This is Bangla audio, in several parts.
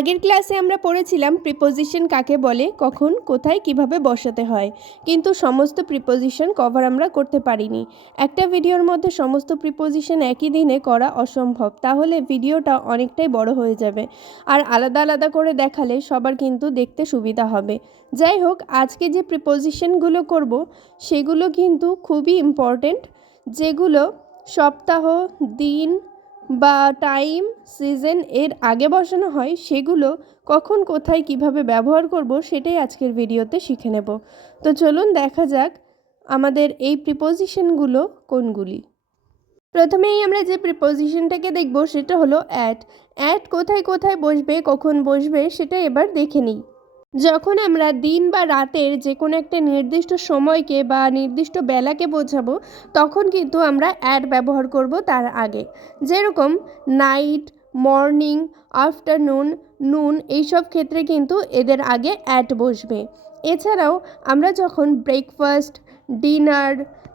আগের ক্লাসে আমরা পড়েছিলাম প্রিপোজিশন কাকে বলে, কখন, কোথায়, কিভাবে বসাতে হয়, কিন্তু সমস্ত প্রিপোজিশন কভার আমরা করতে পারিনি। একটা ভিডিওর মধ্যে সমস্ত প্রিপোজিশন একই দিনে করা অসম্ভব, তাহলে ভিডিওটা অনেকটাই বড় হয়ে যাবে, আর আলাদা আলাদা করে দেখালে সবার কিন্তু দেখতে সুবিধা হবে। যাই হোক, আজকে যে প্রিপোজিশনগুলো করব সেগুলো কিন্তু খুবই ইম্পর্টেন্ট, যেগুলো সপ্তাহ, দিন বা টাইম, সিজন এর আগে বসানো হয়, সেগুলো কখন, কোথায়, কিভাবে ব্যবহার করব সেটাই আজকের ভিডিওতে শিখে নেব। তো চলুন দেখা যাক আমাদের এই প্রিপোজিশনগুলো কোনগুলি। প্রথমেই আমরা যে প্রিপোজিশনটাকে দেখব সেটা হলো অ্যাট। অ্যাট কোথায় কোথায় বসবে, কখন বসবে সেটা এবার দেখে নিই। যখন আমরা দিন বা রাতের যে কোনো একটা নির্দিষ্ট সময়কে বা নির্দিষ্ট বেলাকে বোঝাবো, তখন কিন্তু আমরা অ্যাট ব্যবহার করব তার আগে। যেরকম নাইট, মর্নিং, আফটারনুন, নুন, এইসব ক্ষেত্রে কিন্তু এদের আগে অ্যাট বসবে। এছাড়াও আমরা যখন ব্রেকফাস্ট, ডিনার,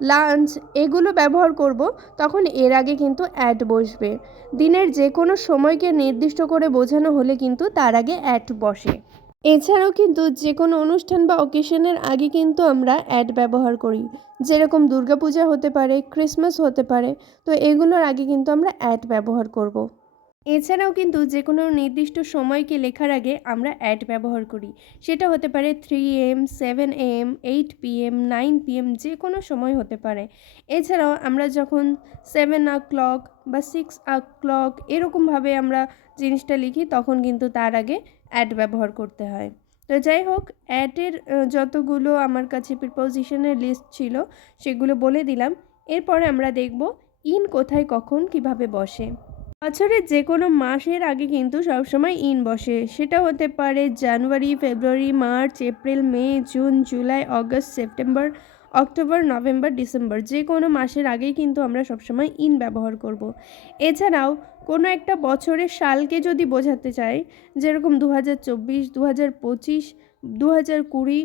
লাঞ্চ এগুলো ব্যবহার করব, তখন এর আগে কিন্তু অ্যাট বসবে। দিনের যে কোনো সময়কে নির্দিষ্ট করে বোঝানো হলে কিন্তু তার আগে অ্যাট বসে। এছাড়াও কিন্তু যে কোনো অনুষ্ঠান বা অকেশনের আগে কিন্তু আমরা অ্যাট ব্যবহার করি। যেরকম দুর্গাপূজা হতে পারে, ক্রিসমাস হতে পারে, তো এগুলোর আগে কিন্তু আমরা অ্যাট ব্যবহার করব। এছাড়াও কিন্তু যে কোনো নির্দিষ্ট সময়কে লেখার আগে আমরা অ্যাট ব্যবহার করি। সেটা হতে পারে 3 AM, 7 AM, 8 PM, 9 PM, যে কোনো সময় হতে পারে। এছাড়াও আমরা যখন 7 o'clock বা 6 o'clock এরকমভাবে আমরা জিনিসটা লিখি, তখন কিন্তু তার আগে অ্যাট ব্যবহার করতে হয়। তো যাই হোক, অ্যাটের যতগুলো আমার কাছে প্রিপোজিশনের লিস্ট ছিল সেগুলো বলে দিলাম। এরপরে আমরা দেখব ইন কোথায়, কখন, কিভাবে বসে। বছরের যে কোনো মাসের আগে কিন্তু সবসময় ইন বসে। সেটা হতে পারে January, February, March, April, May, June, July, August, September, October, November, December, যে কোনো মাসের আগেই কিন্তু আমরা সবসময় ইন ব্যবহার করব। এছাড়াও কোনো একটা বছরের সালকে যদি বোঝাতে চাই, যেরকম 2024, 2025, 2020,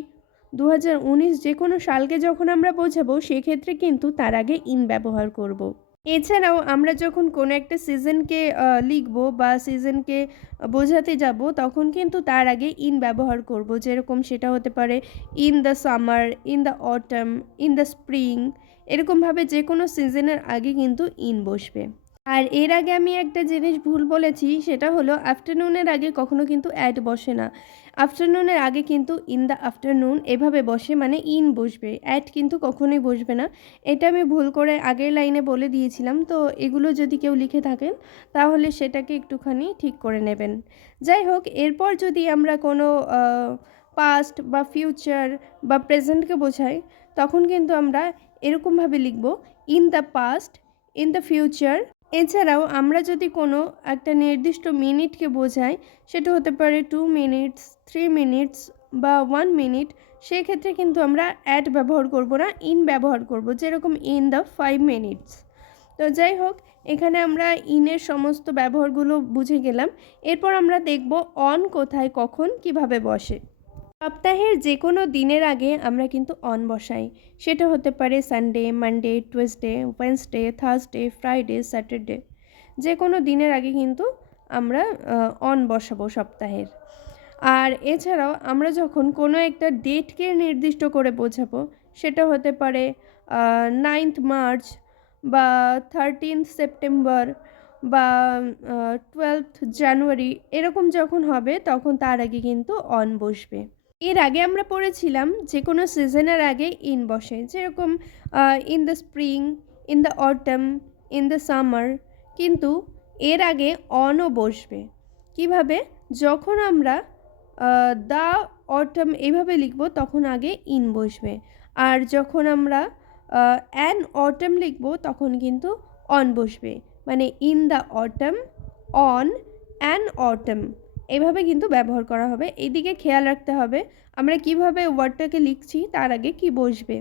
2019, যে কোনো সালকে যখন আমরা বোঝাবো, সেক্ষেত্রে কিন্তু তার আগে ইন ব্যবহার করব। এছাড়াও আমরা যখন কোনো একটা সিজনকে লিখব বা সিজনকে বোঝাতে যাব, তখন কিন্তু তার আগে ইন ব্যবহার করব। যেরকম সেটা হতে পারে in the summer, in the autumn, in the spring, এরকমভাবে যে কোনো সিজনের আগে কিন্তু ইন বসবে। আর এর আগে আমি একটা জিনিস ভুল বলেছি, সেটা হলো আফটারনুনের আগে কখনো কিন্তু অ্যাট বসে না। আফটারনুনের আগে কিন্তু ইন দ্য আফটারনুন এভাবে বসে, মানে ইন বসবে, অ্যাট কিন্তু কখনোই বসবে না। এটা আমি ভুল করে আগের লাইনে বলে দিয়েছিলাম, তো এগুলো যদি কেউ লিখে থাকেন তাহলে সেটাকে একটুখানি ঠিক করে নেবেন। যাই হোক, এরপর যদি আমরা কোনো পাস্ট বা ফিউচার বা প্রেজেন্টকে বোঝাই, তখন কিন্তু আমরা এরকমভাবে লিখব in the past, in the future. এছাড়াও আমরা যদি কোনো একটা নির্দিষ্ট মিনিটকে বোঝাই, সেটা হতে পারে 2 মিনিটস, 3 মিনিটস বা 1 মিনিট, সেক্ষেত্রে কিন্তু আমরা অ্যাট ব্যবহার করব না, ইন ব্যবহার করব। যেরকম ইন দ্য 5 মিনিটস। তো যাই হোক, এখানে আমরা ইনের সমস্ত ব্যবহারগুলো বুঝে গেলাম। এরপর আমরা দেখব অন কোথায়, কখন, কিভাবে বসে। সপ্তাহের যে কোনো দিনের আগে আমরা কিন্তু অন বসাই। সেটা হতে পারে Sunday, Monday, Tuesday, Wednesday, Thursday, Friday, Saturday, যে কোনো দিনের আগে কিন্তু আমরা অন বসাবো সপ্তাহের। আর এছাড়াও আমরা যখন কোনো একটা ডেটকে নির্দিষ্ট করে বোঝাবো, সেটা হতে পারে 9th মার্চ বা 13th সেপ্টেম্বর বা 12th জানুয়ারি, এরকম যখন হবে তখন তার আগে কিন্তু অন বসবে। এর আগে আমরা পড়েছিলাম যে কোনো সিজনের আগে ইন বসে। যেরকম in the spring, in the autumn, in the summer, কিন্তু এর আগে অনও বসবে। কিভাবে? যখন আমরা দ্য অটাম এইভাবে লিখব, তখন আগে ইন বসবে। আর যখন আমরা অ্যান অটাম লিখব, তখন কিন্তু অন বসবে। মানে in the autumn, on, an autumn, এভাবে কিন্তু ব্যবহার করা হবে। এইদিকে খেয়াল রাখতে হবে আমরা কিভাবে ওয়ার্ডটাকে লিখছি, তার আগে কি বসবে।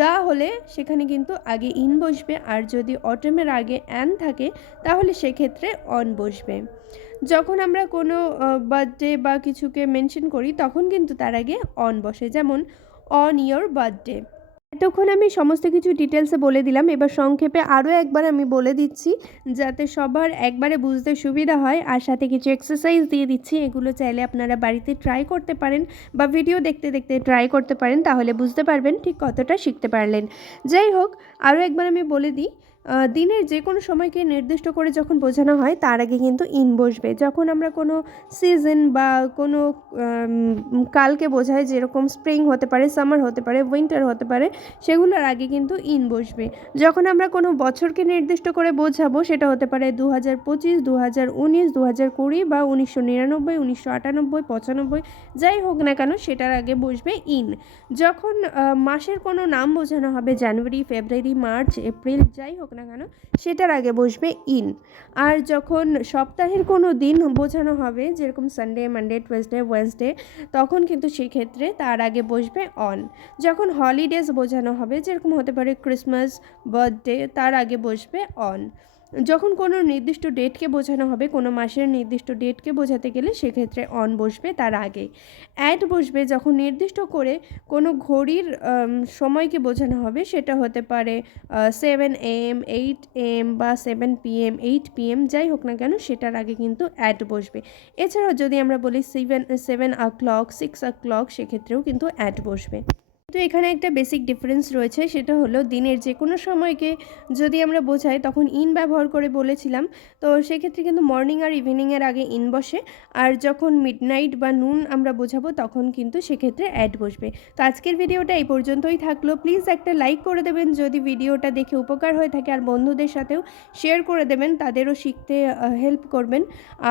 দা হলে সেখানে কিন্তু আগে ইন বসবে, আর যদি অটামের আগে অ্যান থাকে তাহলে সেক্ষেত্রে অন বসবে। যখন আমরা কোনো বার্থডে বা কিছুকে মেনশন করি, তখন কিন্তু তার আগে অন বসে। যেমন অন ইয়োর বার্থডে। এতক্ষণ আমি সমস্ত কিছু ডিটেলসে বলে দিলাম, এবার সংক্ষেপে আরও একবার আমি বলে দিচ্ছি যাতে সবার একবারে বুঝতে সুবিধা হয়, আর সাথে কিছু এক্সারসাইজ দিয়ে দিচ্ছি, এগুলো চাইলে আপনারা বাড়িতে ট্রাই করতে পারেন বা ভিডিও দেখতে দেখতে ট্রাই করতে পারেন, তাহলে বুঝতে পারবেন ঠিক কতটা শিখতে পারলেন। যাই হোক, আরও একবার আমি বলে দিই, দিনের যে কোনো সময়কে নির্দিষ্ট করে যখন বোঝানো হয় তার আগে কিন্তু ইন বসবে। যখন আমরা কোনো সিজন বা কোনো কালকে বোঝাই, যেরকম স্প্রিং হতে পারে, সামার হতে পারে, উইন্টার হতে পারে, সেগুলোর আগে কিন্তু ইন বসবে। যখন আমরা কোনো বছরকে নির্দিষ্ট করে বোঝাবো, সেটা হতে পারে 2025, 2019, 2020 বা 1999, 1998, 95, যাই হোক না কেন সেটার আগে বসবে ইন। যখন মাসের কোনো নাম বোঝানো হবে, জানুয়ারি, ফেব্রুয়ারি, মার্চ, এপ্রিল, যাই হোক না কেন সেটার আগে বসবে ইন। আর যখন সপ্তাহের কোনো দিন বোঝানো হবে, যেরকম সানডে, মানডে, টুয়েসডে, ওয়েডনেসডে, তখন কিন্তু সেক্ষেত্রে তার আগে বসবে অন। যখন হলিডেজ বোঝানো হবে, যেরকম হতে পারে ক্রিসমাস, বার্থডে, তার আগে বসবে অন। যখন কোনো নির্দিষ্ট ডেটকে বোঝানো হবে, কোনো মাসের নির্দিষ্ট ডেটকে বোঝাতে গেলে সেক্ষেত্রে অন বসবে তার আগে। অ্যাট বসবে যখন নির্দিষ্ট করে কোনো ঘড়ির সময়কে বোঝানো হবে, সেটা হতে পারে 7 AM, 8 AM বা 7 PM, 8 PM, যাই হোক না কেন সেটার আগে কিন্তু অ্যাট বসবে। এছাড়াও যদি আমরা বলি 7 o'clock, 6 o'clock, সেক্ষেত্রেও কিন্তু অ্যাট বসবে। তো এখানে একটা বেসিক ডিফারেন্স রয়েছে, সেটা হলো দিনের যে কোনো সময়কে যদি আমরা বোঝাই তখন ইন ব্যবহার করে বলেছিলাম, তো সেক্ষেত্রে কিন্তু মর্নিং আর ইভিনিংয়ের আগে ইন বসে, আর যখন মিডনাইট বা নুন আমরা বোঝাবো তখন কিন্তু সেক্ষেত্রে অ্যাড বসবে। তো আজকের ভিডিওটা এই পর্যন্তই থাকলো। প্লিজ একটা লাইক করে দেবেন যদি ভিডিওটা দেখে উপকার হয়ে থাকে, আর বন্ধুদের সাথেও শেয়ার করে দেবেন, তাদেরও শিখতে হেল্প করবেন।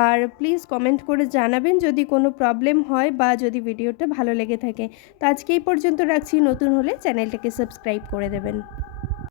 আর প্লিজ কমেন্ট করে জানাবেন যদি কোনো প্রবলেম হয় বা যদি ভিডিওটা ভালো লেগে থাকে। তো আজকে এই পর্যন্ত রাখছি, নতুন হলে চ্যানেলটাকে সাবস্ক্রাইব করে দেবেন।